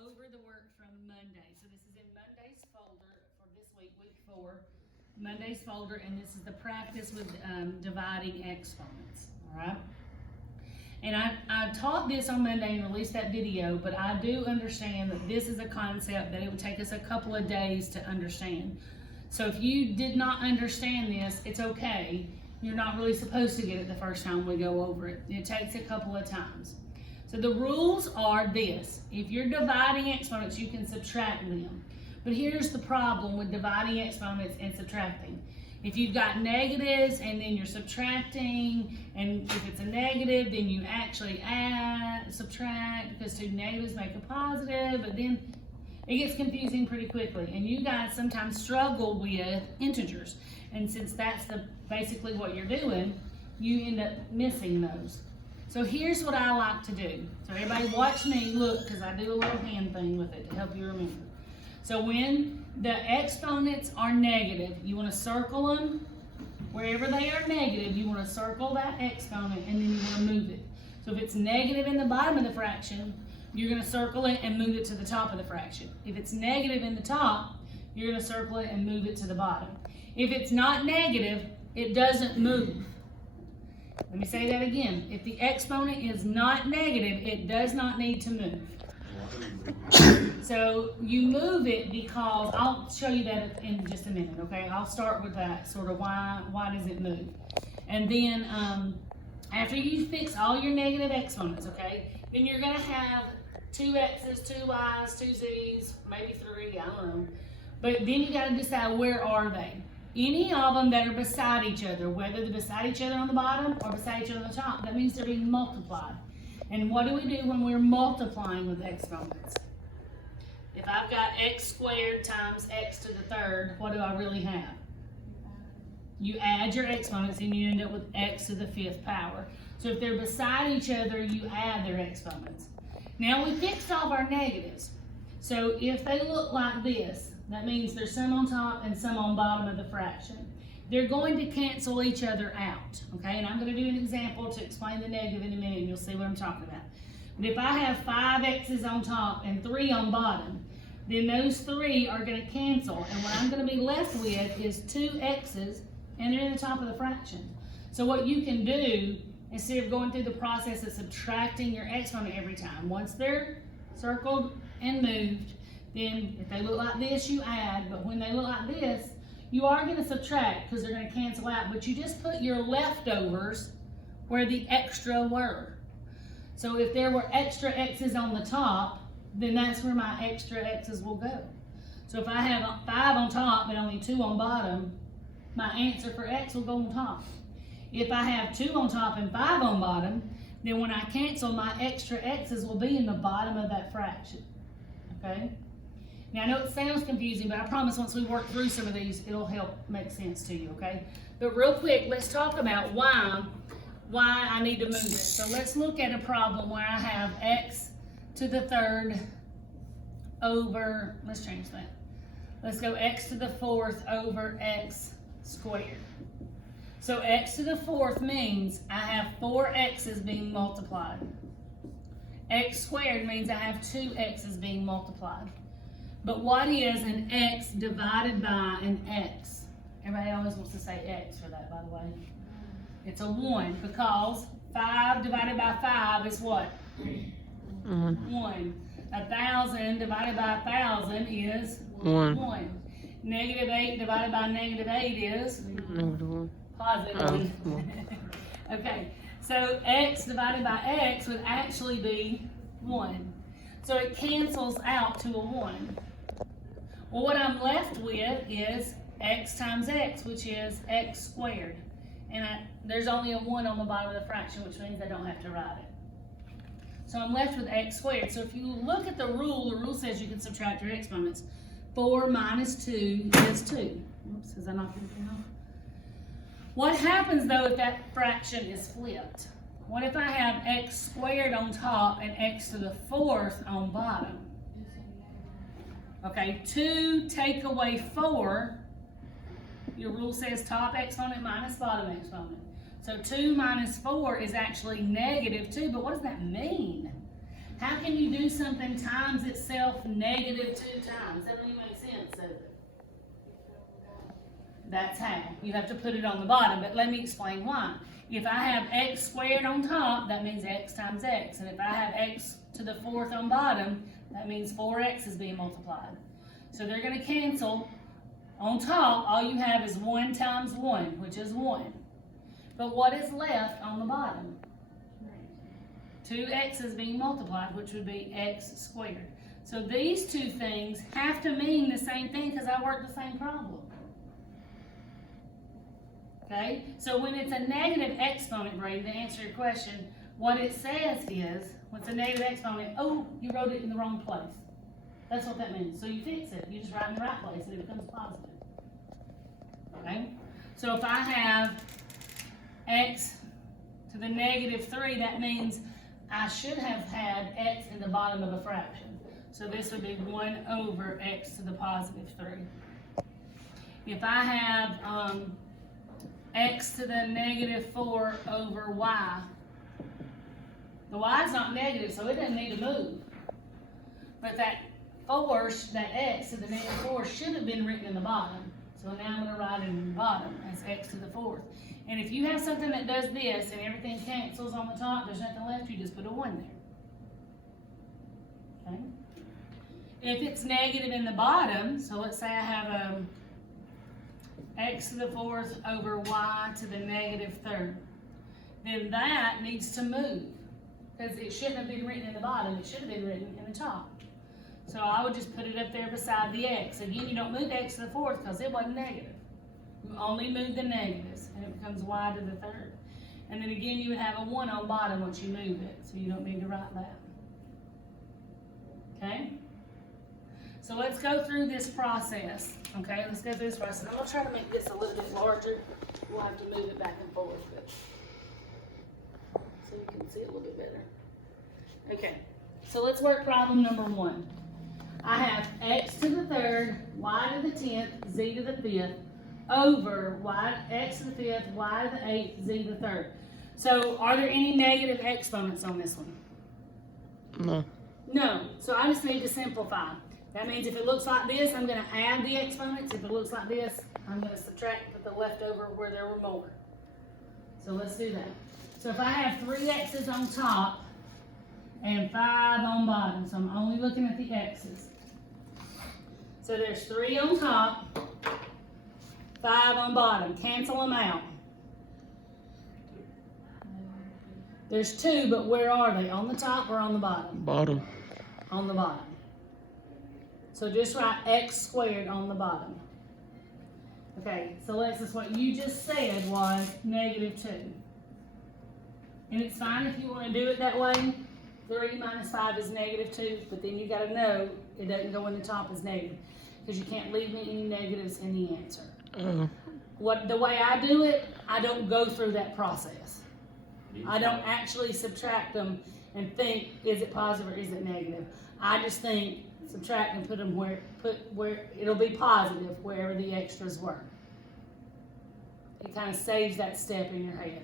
over the work from Monday. So this is in Monday's folder for this week, week 4. Monday's folder, and this is the practice with dividing exponents, all right? And I taught this on Monday and released that video, but I do understand that this is a concept that it would take us a couple of days to understand. So if you did not understand this, it's okay. You're not really supposed to get it the first time we go over it. It takes a couple of times. So the rules are this. If you're dividing exponents, you can subtract them. But here's the problem with dividing exponents and subtracting. If you've got negatives and then you're subtracting, and if it's a negative, then you actually add, subtract, because two negatives make a positive, but then it gets confusing pretty quickly. And you guys sometimes struggle with integers. And since that's basically what you're doing, you end up missing those. So here's what I like to do. So everybody watch me, look, because I do a little hand thing with it to help you remember. So when the exponents are negative, you want to circle them. Wherever they are negative, you want to circle that exponent and then you want to move it. So if it's negative in the bottom of the fraction, you're going to circle it and move it to the top of the fraction. If it's negative in the top, you're going to circle it and move it to the bottom. If it's not negative, it doesn't move. Let me say that again. If the exponent is not negative, it does not need to move. So you move it because, I'll show you that in just a minute, okay? I'll start with that, sort of why does it move? And then after you fix all your negative exponents, okay, then you're going to have 2 x's, 2 y's, 2 z's, maybe 3, I don't know. But then you got to decide, where are they? Any of them that are beside each other, whether they're beside each other on the bottom or beside each other on the top, that means they're being multiplied. And what do we do when we're multiplying with exponents? If I've got x squared times x to the third, what do I really have? You add your exponents and you end up with x to the 5th power. So if they're beside each other, you add their exponents. Now we fixed all of our negatives. So if they look like this, that means there's some on top and some on bottom of the fraction. They're going to cancel each other out, okay? And I'm going to do an example to explain the negative in a minute and you'll see what I'm talking about. But if I have 5 x's on top and 3 on bottom, then those 3 are going to cancel. And what I'm going to be left with is 2 x's and they're in the top of the fraction. So what you can do, instead of going through the process of subtracting your exponent every time, once they're circled and moved, then if they look like this, you add, but when they look like this, you are going to subtract because they're going to cancel out, but you just put your leftovers where the extra were. So if there were extra x's on the top, then that's where my extra x's will go. So if I have 5 on top and only 2 on bottom, my answer for x will go on top. If I have 2 on top and 5 on bottom, then when I cancel, my extra x's will be in the bottom of that fraction, okay? Now, I know it sounds confusing, but I promise once we work through some of these, it'll help make sense to you, okay? But real quick, let's talk about why I need to move it. So let's look at a problem where I have x to the 3rd over, let's change that. Let's go x to the 4th over x squared. So x to the 4th means I have 4 x's being multiplied. X squared means I have 2 x's being multiplied. But what is an x divided by an x? Everybody always wants to say x for that, by the way. It's a 1 because 5 divided by 5 is what? 1. 1,000 divided by 1,000 is 1. Negative 8 divided by negative 8 is positive 1. Okay, so x divided by x would actually be 1. So it cancels out to a 1. Well, what I'm left with is x times x, which is x squared. And there's only a 1 on the bottom of the fraction, which means I don't have to write it. So I'm left with x squared. So if you look at the rule says you can subtract your exponents. 4 minus 2 is 2. Oops, because I knocked everything off. What happens, though, if that fraction is flipped? What if I have x squared on top and x to the 4th on bottom? Okay, 2 take away 4. Your rule says top exponent minus bottom exponent. So 2 minus 4 is actually negative 2, but what does that mean? How can you do something times itself negative 2 times? That doesn't even make sense, does it? That's how. You have to put it on the bottom, but let me explain why. If I have x squared on top, that means x times x. And if I have x to the 4th on bottom, that means 4x is being multiplied. So they're going to cancel. On top, all you have is 1 times 1, which is 1. But what is left on the bottom? 2x is being multiplied, which would be x squared. So these two things have to mean the same thing because I worked the same problem. Okay? So when it's a negative exponent, Brady, to answer your question, what it says is, when it's a negative exponent, oh, you wrote it in the wrong place. That's what that means. So you fix it. You just write in the right place and it becomes positive. Okay? So if I have x to the negative 3, that means I should have had x in the bottom of a fraction. So this would be 1 over x to the positive 3. If I have x to the negative 4 over y, the y is not negative, so it doesn't need to move. But that 4, that x to the negative 4 should have been written in the bottom. So now I'm going to write it in the bottom as x to the 4th. And if you have something that does this and everything cancels on the top, there's nothing left, you just put a 1 there. Okay? If it's negative in the bottom, so let's say I have x to the 4th over y to the negative 3rd, then that needs to move because it shouldn't have been written in the bottom, it should have been written in the top. So I would just put it up there beside the x. Again, you don't move x to the 4th because it wasn't negative. You only move the negatives and it becomes y to the 3rd. And then again, you would have a 1 on bottom once you move it, so you don't need to write that. Okay? So let's go through this process. Okay, let's go through this process. I'm going to try to make this a little bit larger. We'll have to move it back and forth, but so you can see it a little bit better. Okay, so let's work problem number 1. I have x to the 3rd, y to the 10th, z to the 5th, over x to the 5th, y to the 8th, z to the 3rd. So are there any negative exponents on this one? No. No, so I just need to simplify. That means if it looks like this, I'm going to add the exponents. If it looks like this, I'm going to subtract, put the leftover where there were more. So let's do that. So if I have 3 x's on top and 5 on bottom, so I'm only looking at the x's. So there's 3 on top, 5 on bottom. Cancel them out. There's 2, but where are they? On the top or on the bottom? Bottom. On the bottom. So just write x squared on the bottom. Okay, so Alexis, what you just said was negative 2. And it's fine if you want to do it that way. 3 minus 5 is negative 2, but then you got to know it doesn't go in the top as negative because you can't leave me any negatives in the answer. The way I do it, I don't go through that process. I don't actually subtract them and think, is it positive or is it negative? I just think, subtract and put them where it'll be positive wherever the extras were. It kind of saves that step in your head.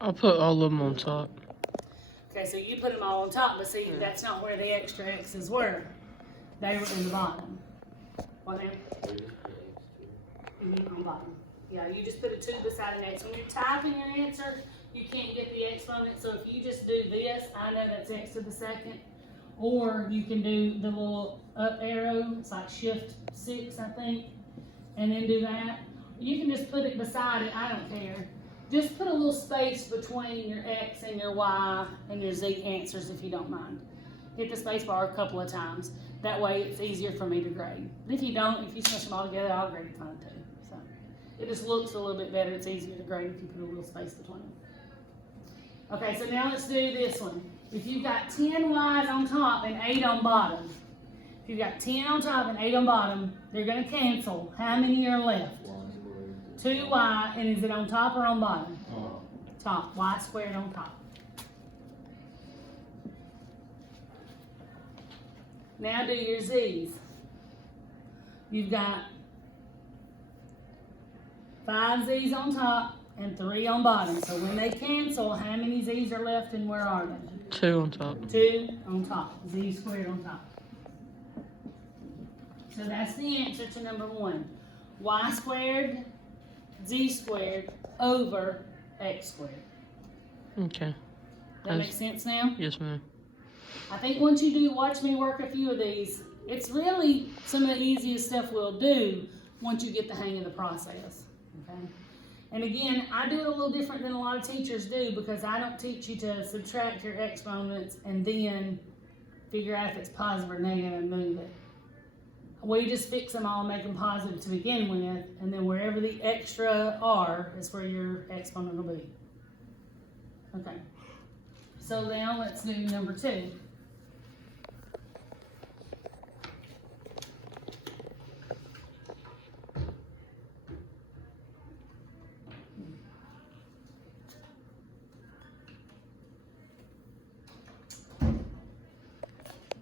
I'll put all of them on top. Okay, so you put them all on top, but see, that's not where the extra x's were. They were in the bottom. What now? On bottom. Yeah, you just put a 2 beside an x. When you're typing your answer, you can't get the exponent, so if you just do this, I know that's x to the 2nd. Or you can do the little up arrow, it's like shift 6, I think, and then do that. You can just put it beside it, I don't care. Just put a little space between your x and your y and your z answers if you don't mind. Hit the space bar a couple of times. That way it's easier for me to grade. But if you don't, if you smush them all together, I'll grade it fine too. So it just looks a little bit better. It's easier to grade if you put a little space between them. Okay, so now let's do this one. If you've got 10 y's on top and 8 on bottom, if you've got 10 on top and 8 on bottom, they're going to cancel. How many are left? 2y, and is it on top or on bottom? Top. Y squared on top. Now do your z's. You've got 5 z's on top and 3 on bottom. So when they cancel, how many z's are left and where are they? 2 on top. 2 on top, z squared on top. So that's the answer to number 1. Y squared, z squared over x squared. Okay. That makes sense now? Yes, ma'am. I think once you do watch me work a few of these, it's really some of the easiest stuff we'll do once you get the hang of the process, okay? And again, I do it a little different than a lot of teachers do because I don't teach you to subtract your exponents and then figure out if it's positive or negative and move it. We just fix them all and make them positive to begin with, and then wherever the extra are is where your exponent will be. Okay, so now let's do number 2.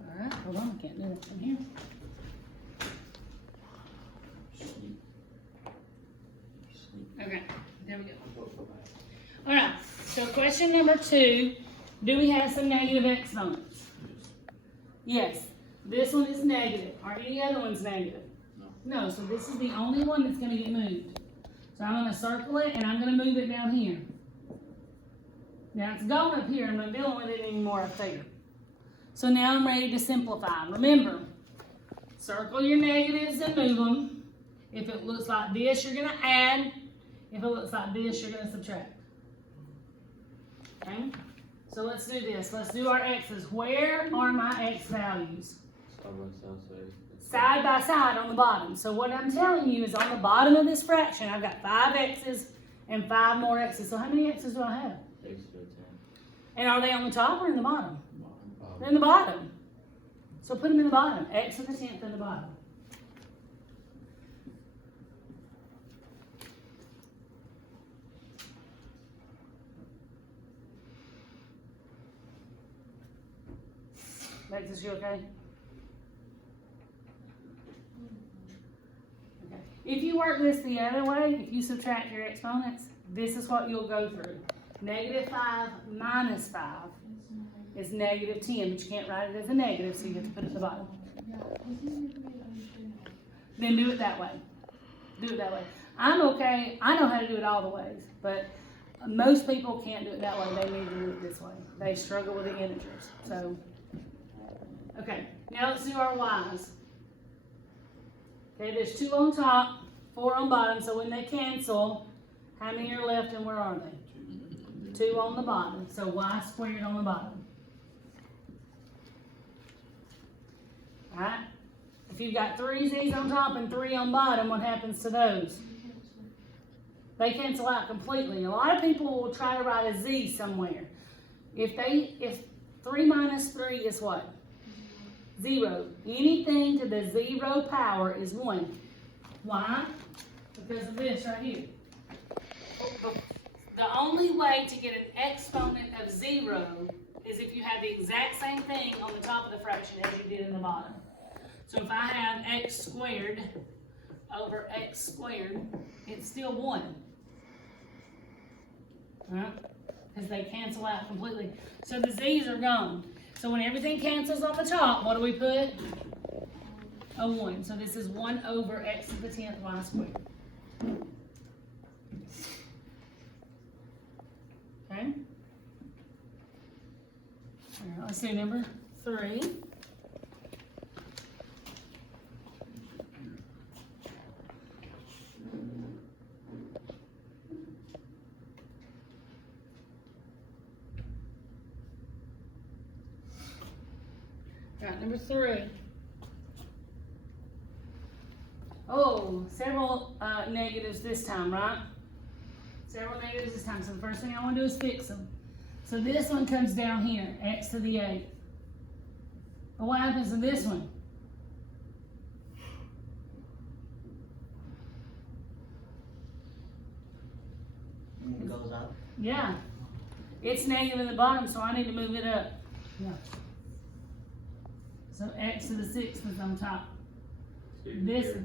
Alright, hold on, I can't do it from here. Okay, there we go. Alright, so question number 2, do we have some negative exponents? Yes, this one is negative. Are any other ones negative? No, so this is the only one that's going to get moved. So I'm going to circle it and I'm going to move it down here. Now it's going up here, I'm not dealing with it anymore up there. So now I'm ready to simplify. Remember, circle your negatives and move them. If it looks like this, you're going to add. If it looks like this, you're going to subtract. Okay? So let's do this. Let's do our x's. Where are my x values? Side by side on the bottom. So what I'm telling you is on the bottom of this fraction, I've got 5 x's and 5 more x's. So how many x's do I have? And are they on the top or in the bottom? They're in the bottom. So put them in the bottom. X to the 10th in the bottom. Makes this you okay? Okay. If you work this the other way, if you subtract your exponents, this is what you'll go through. -5 minus 5 is -10, but you can't write it as a negative, so you have to put it at the bottom. Then do it that way. Do it that way. I'm okay. I know how to do it all the ways, but most people can't do it that way. They need to do it this way. They struggle with the integers. So, okay. Now let's do our y's. Okay, there's 2 on top, 4 on bottom, so when they cancel, how many are left and where are they? 2 on the bottom, so y squared on the bottom. Alright? If you've got 3 z's on top and 3 on bottom, what happens to those? They cancel out completely. A lot of people will try to write a z somewhere. If 3 minus 3 is what? 0. Anything to the 0 power is 1. Why? Because of this right here. The only way to get an exponent of 0 is if you have the exact same thing on the top of the fraction as you did in the bottom. So if I have x squared over x squared, it's still 1. Right? Because they cancel out completely. So the z's are gone. So when everything cancels on the top, what do we put? A 1. So this is 1 over x to the 10th y squared. Okay? All right, let's do number 3. All right, number 3. Oh, several negatives this time, right? Several negatives this time. So the first thing I want to do is fix them. So this one comes down here, x to the 8th. But what happens to this one? It goes up. Yeah. It's negative in the bottom, so I need to move it up. Yeah. So x to the 6th is on top. This,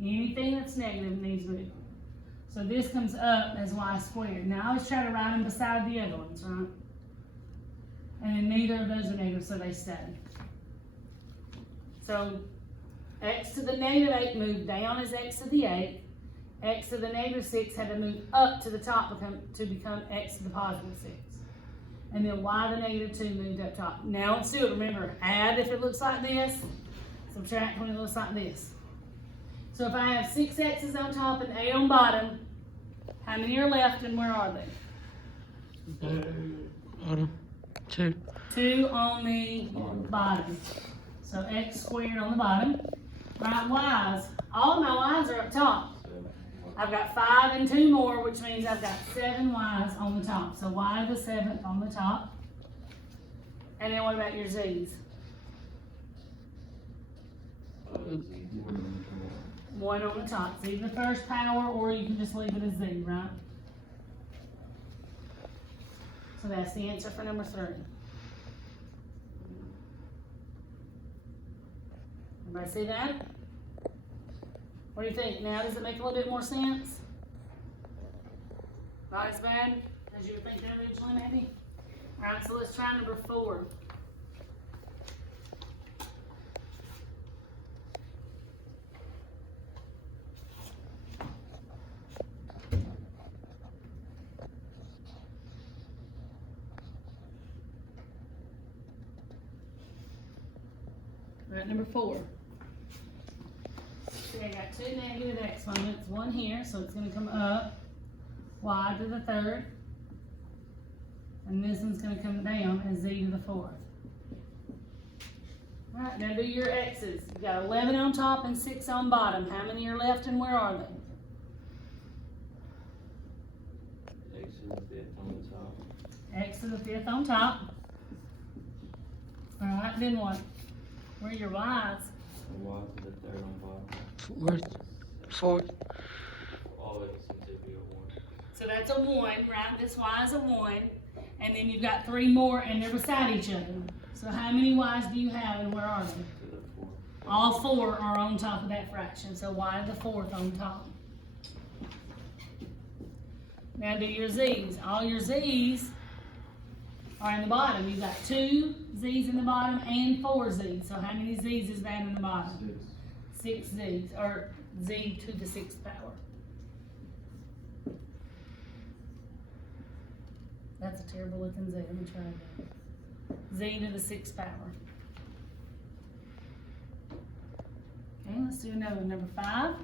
anything that's negative needs moved. So this comes up as y squared. Now I always try to write them beside the other ones, right? And then neither of those are negative, so they stay. So x to the negative 8 moved down as x to the 8. X to the negative 6 had to move up to the top to become x to the positive 6. And then y to the negative 2 moved up top. Now let's do it. Remember, add if it looks like this. Subtract when it looks like this. So if I have 6 x's on top and 8 on bottom, how many are left and where are they? Bottom. 2. 2 on the bottom. So x squared on the bottom. Right, y's. All of my y's are up top. I've got 5 and 2 more, which means I've got 7 y's on the top. So y to the 7th on the top. And then what about your z's? 1 on the top. Z to the first power, or you can just leave it as z, right? So that's the answer for number 3. Everybody see that? What do you think? Now, does it make a little bit more sense? Not as bad as you were thinking originally, maybe? All right, so let's try number 4. All right, number 4. Okay, I got 2 negative exponents, one here, so it's going to come up, y to the 3rd, and this one's going to come down as z to the 4th. All right, now do your x's. You got 11 on top and 6 on bottom. How many are left and where are they? X to the 5th on the top. X to the 5th on top. All right, then what? Where are your y's? And Y to the 3rd on bottom. 4th. All X until be a 1. So that's a 1, right? This y is a 1. And then you've got 3 more and they're beside each other. So how many y's do you have and where are they? To the 4th. All 4 are on top of that fraction. So y to the 4th on top. Now do your z's. All your z's are in the bottom. You've got 2 z's in the bottom and 4 z's. So how many z's is that in the bottom? 6 z's, or z to the 6th power. That's a terrible looking z. Let me try again. Z to the 6th power. Okay, let's do another one. Number 5.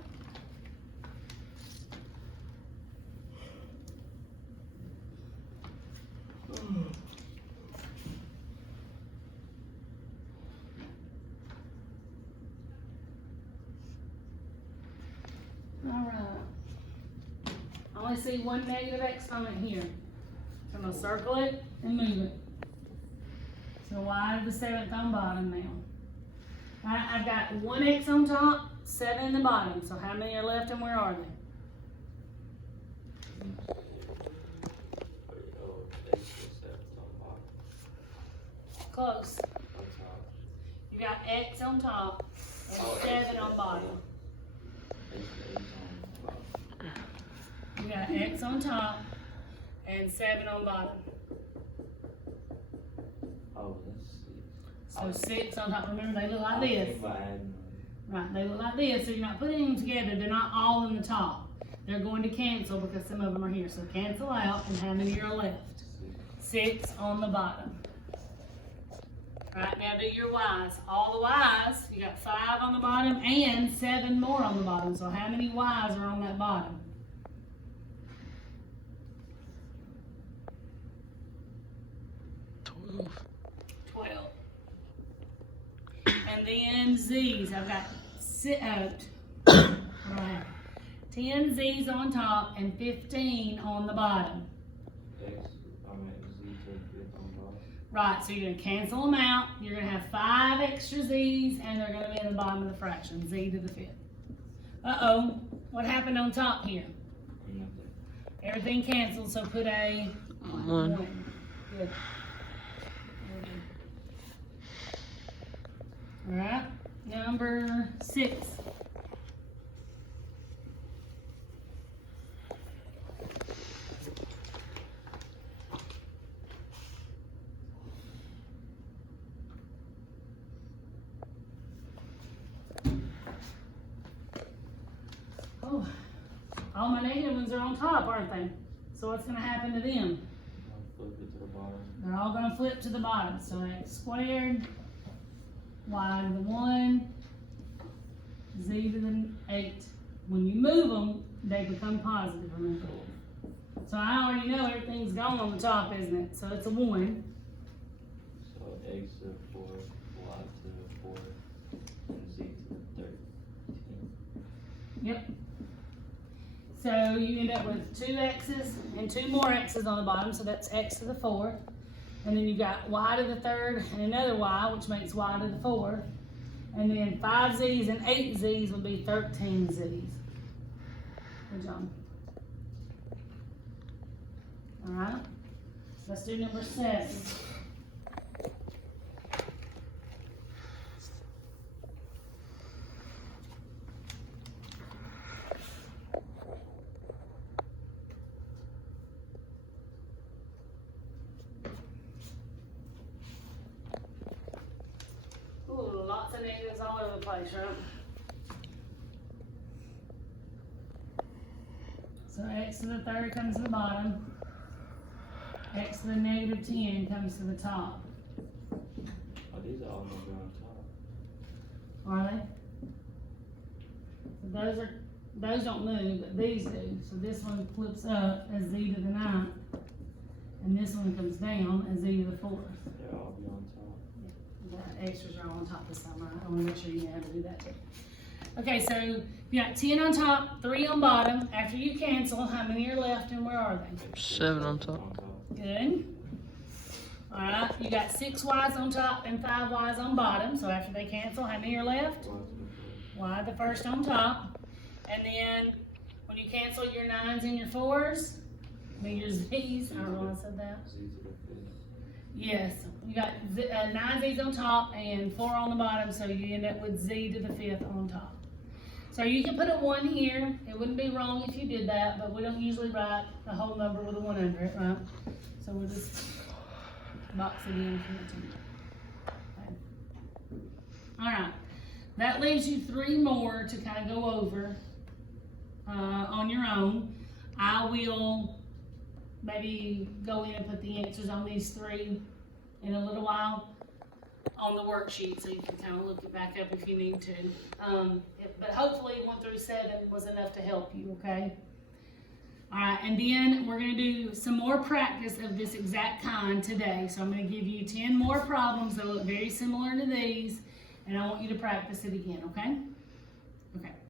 All right. I only see one negative exponent here. So I'm going to circle it and move it. So y to the 7th on bottom now. All right, I've got 1 x on top, 7 in the bottom. So how many are left and where are they? Oh, X to the 7th on bottom. Close. On top. You got x on top and 7 on bottom. X to 8 on bottom. You got x on top and 7 on bottom. Oh, that's 6. So 6 on top. Remember, they look like I was this. thinking about adding Right, they look like this, so you're not putting them together. They're not all in the top. They're going to cancel because some of them are here. So cancel out, and how many are left? 6 on the bottom. All right, now do your y's. All the y's, you got 5 on the bottom and 7 more on the bottom. So how many y's are on that bottom? 12. And then z's. I've got 10 z's on top and 15 on the bottom. X, I mean Z to the 5th on bottom. Right, so you're going to cancel them out. You're going to have 5 extra z's, and they're going to be in the bottom of the fraction, z to the 5th. Uh-oh, what happened on top here? Nothing. Everything canceled, so put a 1. Good. All right, number 6. All my negative ones are on top, aren't they? So what's gonna happen to them? I'll flip it to the bottom. They're all gonna flip to the bottom. So x squared, y to the 1, z to the 8. When you move them, they become positive, remember? So I already know everything's gone on the top, isn't it? So it's a 1. So x to the 4, y to the 4, and z to the 13. Yep. So you end up with 2 x's and 2 more x's on the bottom, so that's x to the 4th. And then you've got y to the 3rd and another y, which makes y to the 4th. And then 5 z's and 8 z's would be 13 z's. Good job. All right, let's do number 7. Ooh, lots of negatives all over the place, right? So x to the 3rd comes to the bottom. X to the negative 10 comes to the top. Oh, these are all gonna be on top. Are they? So those don't move, but these do. So this one flips up as z to the 9th. And this one comes down as z to the 4th. They'll all be on top. The extras are all on top this time, right? I wanna make sure you know how to do that too. Okay, so you got 10 on top, 3 on bottom. After you cancel, how many are left and where are they? 7 on top. Good. All right, you got 6 y's on top and 5 y's on bottom. So after they cancel, how many are left? Y the first on top. And then when you cancel your 9's and your 4's, I mean your z's, I don't know why I said that. Z to the 5th. Yes, you got 9 z's on top and 4 on the bottom, so you end up with z to the 5th on top. So you can put a 1 here. It wouldn't be wrong if you did that, but we don't usually write the whole number with a 1 under it, right? So we'll just box it in if you want to. Okay. All right, that leaves you 3 more to kind of go over on your own. I will maybe go in and put the answers on these 3 in a little while on the worksheet, so you can kind of look it back up if you need to. But hopefully 1 through 7 was enough to help you, okay? All right, and then we're gonna do some more practice of this exact kind today. So I'm gonna give you 10 more problems that look very similar to these, and I want you to practice it again, okay? Okay.